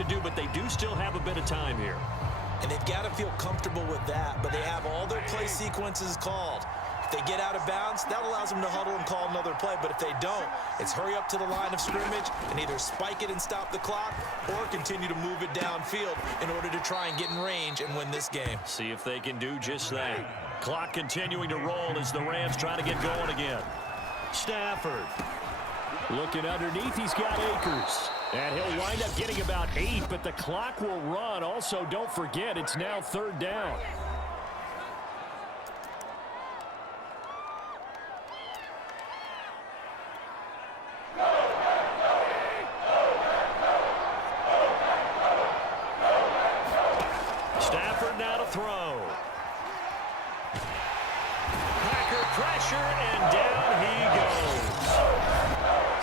to do, but they do still have a bit of time here. And they've got to feel comfortable with that, but they have all their play sequences called. If they get out of bounds, that allows them to huddle and call another play. But if they don't, it's hurry up to the line of scrimmage and either spike it and stop the clock or continue to move it downfield in order to try and get in range and win this game. See if they can do just that. Clock continuing to roll as the Rams try to get going again. Stafford looking underneath. He's got Akers. And he'll wind up getting about 8, but the clock will run. Also, don't forget, it's now 3rd down. Stafford now to throw. Packer pressure, and down he goes.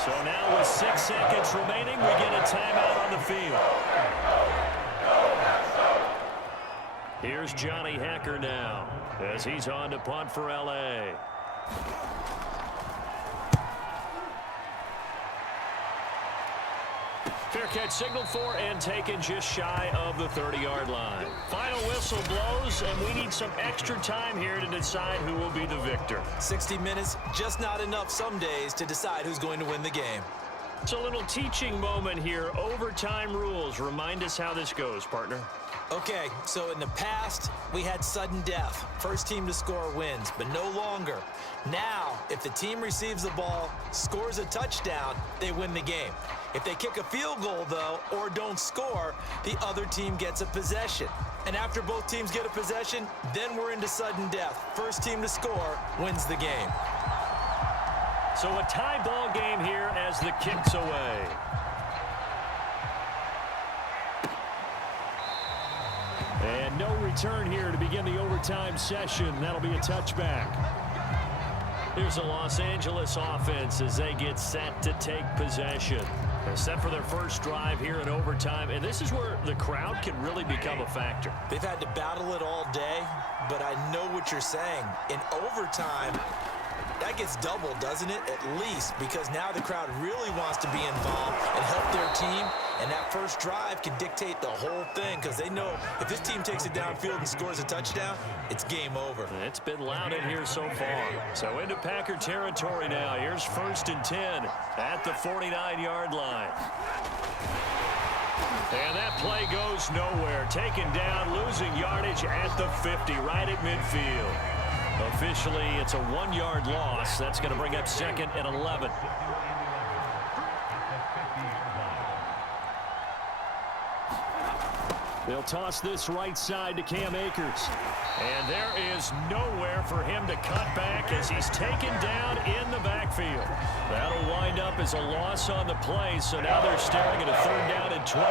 So now with 6 seconds remaining, we get a timeout on the field. Here's Johnny Hacker now as he's on to punt for L.A. Fair catch signaled for and taken just shy of the 30-yard line. Final whistle blows, and we need some extra time here to decide who will be the victor. 60 minutes, just not enough some days to decide who's going to win the game. It's a little teaching moment here. Overtime rules. Remind us how this goes, partner. Okay, so in the past, we had sudden death. First team to score wins, but no longer. Now, if the team receives the ball, scores a touchdown, they win the game. If they kick a field goal, though, or don't score, the other team gets a possession. And after both teams get a possession, then we're into sudden death. First team to score wins the game. So a tie ball game here as the kick's away. And no return here to begin the overtime session. That'll be a touchback. Here's the Los Angeles offense as they get set to take possession. They're set for their first drive here in overtime, and this is where the crowd can really become a factor. They've had to battle it all day, but I know what you're saying. In overtime, that gets doubled, doesn't it? At least, because now the crowd really wants to be involved and help their team, and that first drive can dictate the whole thing because they know if this team takes it downfield and scores a touchdown, it's game over. It's been loud in here so far. So into Packer territory now. Here's 1st and 10 at the 49-yard line. And that play goes nowhere. Taken down, losing yardage at the 50, right at midfield. Officially, it's a 1-yard loss. That's going to bring up 2nd and 11. They'll toss this right side to Cam Akers. And there is nowhere for him to cut back as he's taken down in the backfield. That'll wind up as a loss on the play, so now they're staring at a 3rd down and 12.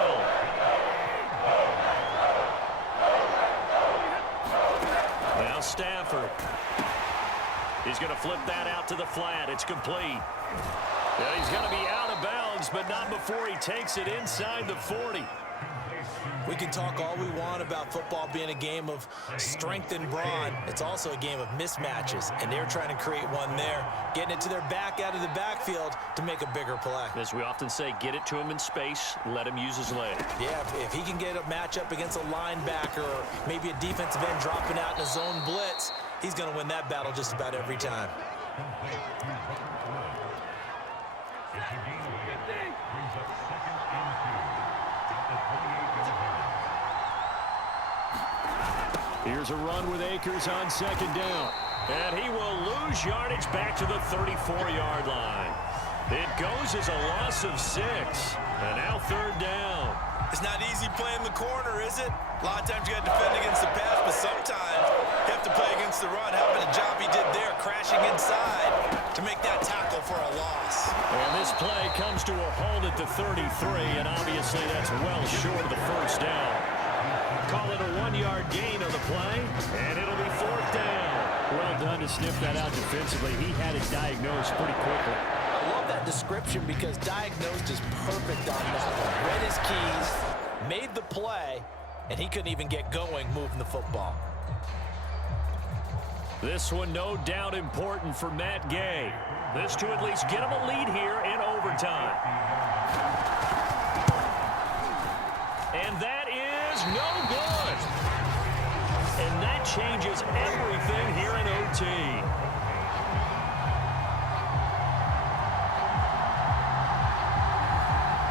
Now Stafford. He's going to flip that out to the flat. It's complete. Yeah, he's going to be out of bounds, but not before he takes it inside the 40. We can talk all we want about football being a game of strength and brawn. It's also a game of mismatches, and they're trying to create one there, getting it to their back out of the backfield to make a bigger play. As we often say, get it to him in space, let him use his leg. Yeah, if he can get a matchup against a linebacker or maybe a defensive end dropping out in a zone blitz, he's going to win that battle just about every time. Here's a run with Akers on 2nd down. And he will lose yardage back to the 34-yard line. It goes as a loss of 6. And now 3rd down. It's not easy playing the corner, is it? A lot of times you got to defend against the pass, but sometimes you have to play against the run. How about the job he did there, crashing inside to make that tackle for a loss. And this play comes to a halt at the 33, and obviously that's well short of the 1st down. Call it a 1-yard gain on the play, and it'll be 4th down. Well done to sniff that out defensively. He had it diagnosed pretty quickly. I love that description because diagnosed is perfect on that one. Read his keys, made the play, and he couldn't even get going moving the football. This one no doubt important for Matt Gay. This to at least get him a lead here in overtime. no good. And that changes everything here in OT.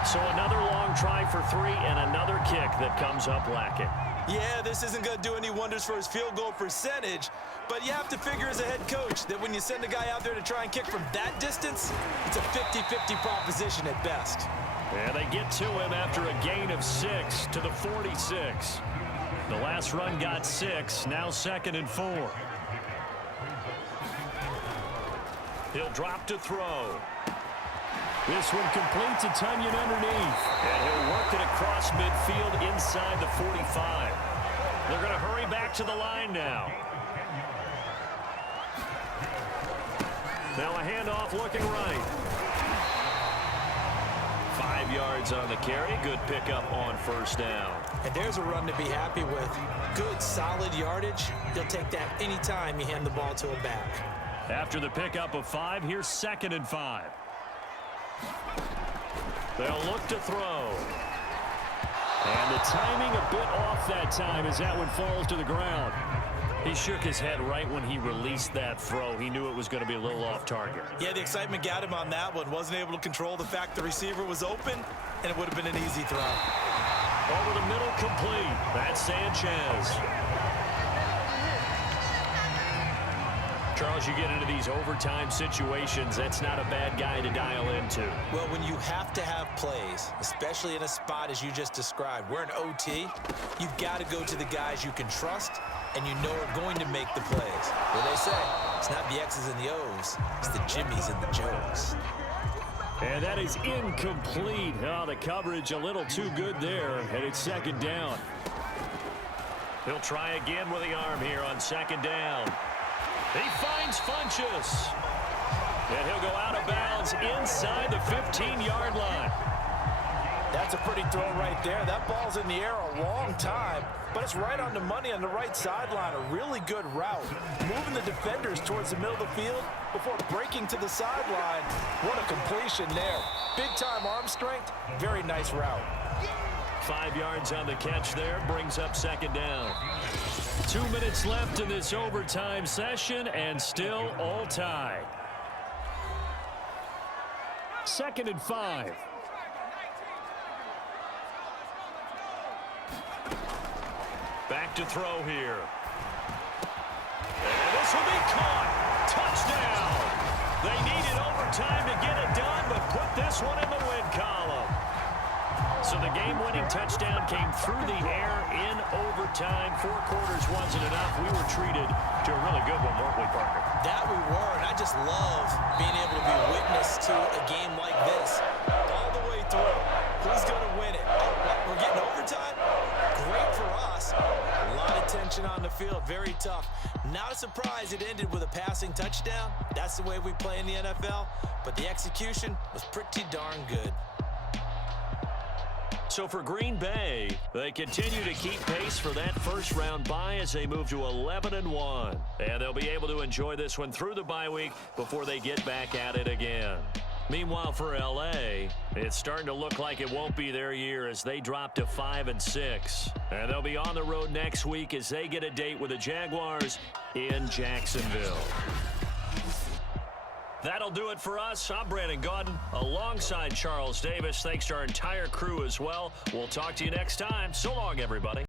So another long try for 3 and another kick that comes up lacking. Yeah, this isn't going to do any wonders for his field goal percentage, but you have to figure as a head coach that when you send a guy out there to try and kick from that distance, it's a 50-50 proposition at best. And they get to him after a gain of 6 to the 46. The last run got 6, now 2nd and 4. He'll drop to throw. This one completes a Tunyon underneath. And he'll work it across midfield inside the 45. They're going to hurry back to the line now. Now a handoff looking right. 5 yards on the carry. Good pickup on first down. And there's a run to be happy with. Good, solid yardage. He'll take that any time you hand the ball to him back. After the pickup of 5, here's 2nd and 5. They'll look to throw. And the timing a bit off that time as that one falls to the ground. He shook his head right when he released that throw. He knew it was going to be a little off target. Yeah, the excitement got him on that one. Wasn't able to control the fact the receiver was open, and it would have been an easy throw. Over the middle, complete. That's Sanchez. Charles, you get into these overtime situations, that's not a bad guy to dial into. Well, when you have to have plays, especially in a spot as you just described, we're in OT, you've got to go to the guys you can trust and you know are going to make the plays. Well, they say, it's not the X's and the O's, it's the Jimmies and the Joes. And that is incomplete. Oh, the coverage a little too good there, and it's 2nd down. He'll try again with the arm here on 2nd down. He finds Funchess. And he'll go out of bounds inside the 15-yard line. That's a pretty throw right there. That ball's in the air a long time, but it's right on the money on the right sideline. A really good route. Moving the defenders towards the middle of the field before breaking to the sideline. What a completion there. Big-time arm strength. Very nice route. 5 yards on the catch there, brings up 2nd down. 2 minutes left in this overtime session, and still all tied. 2nd and 5. Back to throw here. And this will be caught. Touchdown. They needed overtime to get it done, but put this one in the win column. So the game-winning touchdown came through the air in overtime. 4 quarters wasn't enough. We were treated to a really good one, weren't we, Parker? That we were, and I just love being able to be witness to a game like this. All the way through. Who's going to win it? Oh, we're getting overtime? Great for us. A lot of tension on the field. Very tough. Not a surprise it ended with a passing touchdown. That's the way we play in the NFL. But the execution was pretty darn good. So for Green Bay, they continue to keep pace for that first-round bye as they move to 11-1. And they'll be able to enjoy this one through the bye week before they get back at it again. Meanwhile, for L.A., it's starting to look like it won't be their year as they drop to 5-6. And they'll be on the road next week as they get a date with the Jaguars in Jacksonville. That'll do it for us. I'm Brandon Gaudin alongside Charles Davis. Thanks to our entire crew as well. We'll talk to you next time. So long, everybody.